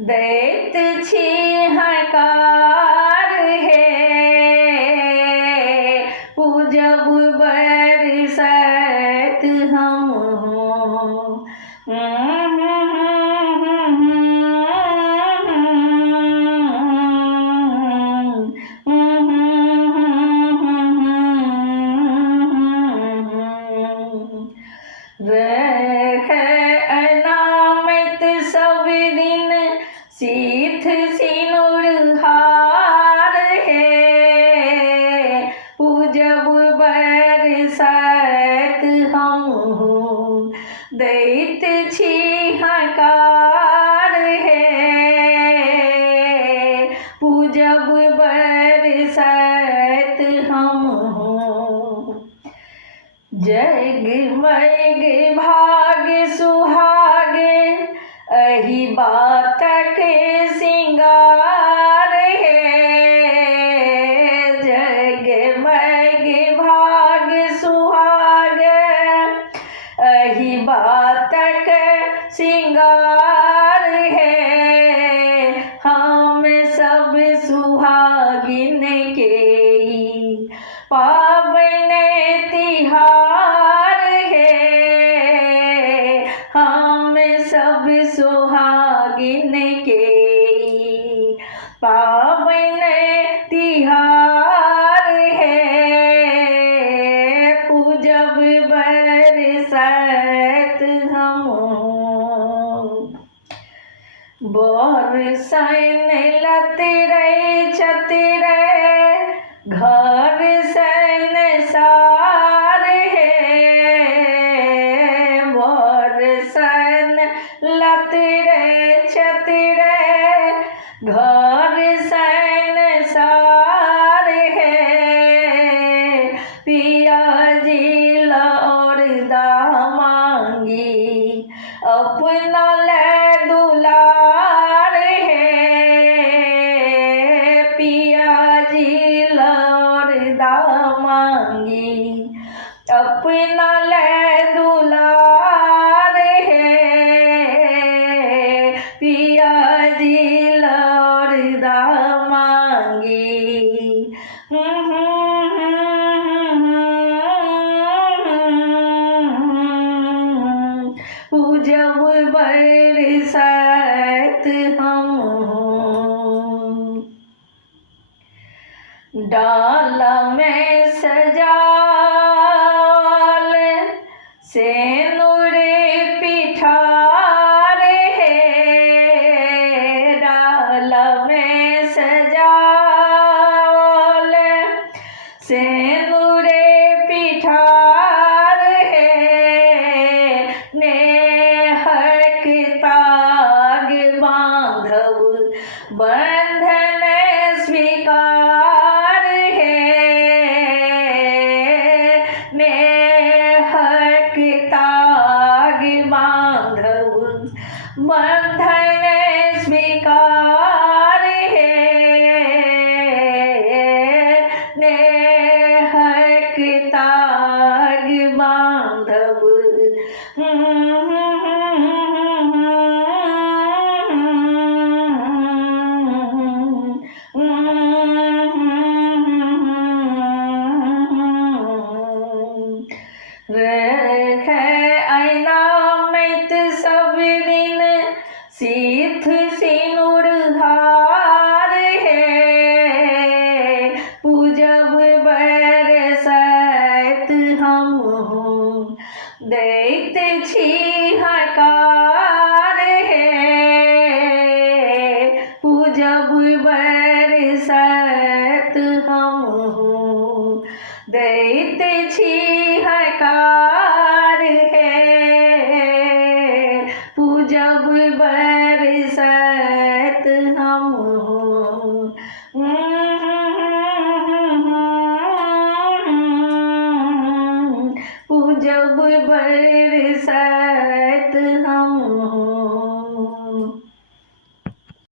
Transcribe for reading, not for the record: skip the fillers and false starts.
दैत छी हकार है पूजब बरसत हम रह अनामत सब दिन सीथ सिनुर हार है पूजब बरसत हम दैत छी हकार है पूजब बरसत हम जगमग भाग सुहाग अहि बातक सिंगार है जगमग भाग सुहाग अहि बातक सिंगार है हम सब सुहागिन के पावन तिहार है हम सब सुहागिन के पावन तिहार है पूजब बरसत हम बरसन लतरे छतरे घर संसार है बरसन लतरे छतरे घर संसार है पिया जी और दामांगी अपना ले दुलार है पिया जी और दामांगी अपना ले दुलार है पिया जी और दामांगी पूजब बरसत हम डाला में सजाल सेनुर पिठार है डाला में सजाल सेनुर पिठार है नेहक ताग बांधव बंधन स्वीकार नेहक ताग बांधव बंधन स्वीकार है नेहक ताग बांधव रह अनामत सब दिन सीथ सिनुर हार है पूजब बरसत हम दैत छी हकार है पूजब बरसत हम दैत छी हकार है पूजब बरसत हम पूजब बरसत